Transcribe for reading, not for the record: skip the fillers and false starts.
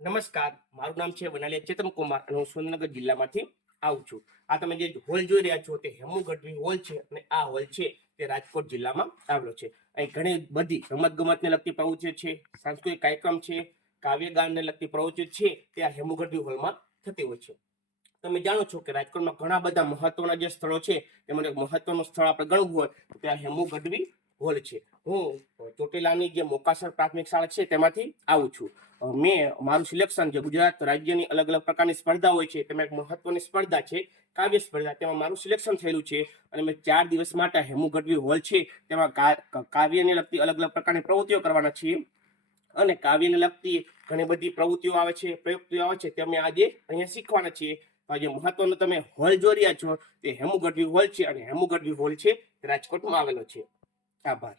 નમસ્કાર, મારું નામ છે વનાલિયા ચેતન કુમાર અને હું સુરેન્દ્રનગર જિલ્લામાંથી આવું છું. આ તમે જે હોલ જોઈ રહ્યા છો તે હેમુ ગઢવી હોલ છે અને આ હોલ છે તે રાજકોટ જિલ્લામાં આવેલો છે. અહીં ઘણી બધી રમત ગમતને લગતી પ્રવૃત્તિઓ છે, સાંસ્કૃતિક કાર્યક્રમ છે, કાવ્યગાનને લગતી પ્રવૃત્તિઓ છે તે આ હેમુ ગઢવી હોલમાં થતી હોય છે. તમે જાણો છો કે રાજકોટમાં ઘણા બધા મહત્વના જે સ્થળો છે તેમાં એક મહત્વનું સ્થળ આપણે ગણવું હોય તો ત્યાં હેમુ ગઢવી હોલ છે. હું ચોટીલાની જે મોકાસર પ્રાથમિક શાળા છે તેમાંથી આવું છું. મેં મારું સિલેક્શન જે ગુજરાત રાજ્યની અલગ અલગ પ્રકારની સ્પર્ધા હોય છે તેમાં એક મહત્વની સ્પર્ધા છે કાવ્ય સ્પર્ધા, તેમાં મારું સિલેક્શન થયેલું છે અને મેં 4 દિવસ માટે હેમુ ગઢવી હોલ છે તેમાં કાવ્યને લગતી અલગ અલગ પ્રકારની પ્રવૃત્તિઓ કરવાના છીએ અને કાવ્યને લગતી ઘણી બધી પ્રવૃત્તિઓ આવે છે, પ્રયુક્તિઓ આવે છે તે અમે આજે અહીંયા શીખવાના છીએ. આજે મહત્વનો તમે હોલ જોઈ રહ્યા છો તે હેમુ ગઢવી હોલ છે અને હેમુ ગઢવી હોલ છે રાજકોટમાં આવેલો છે. આભાર.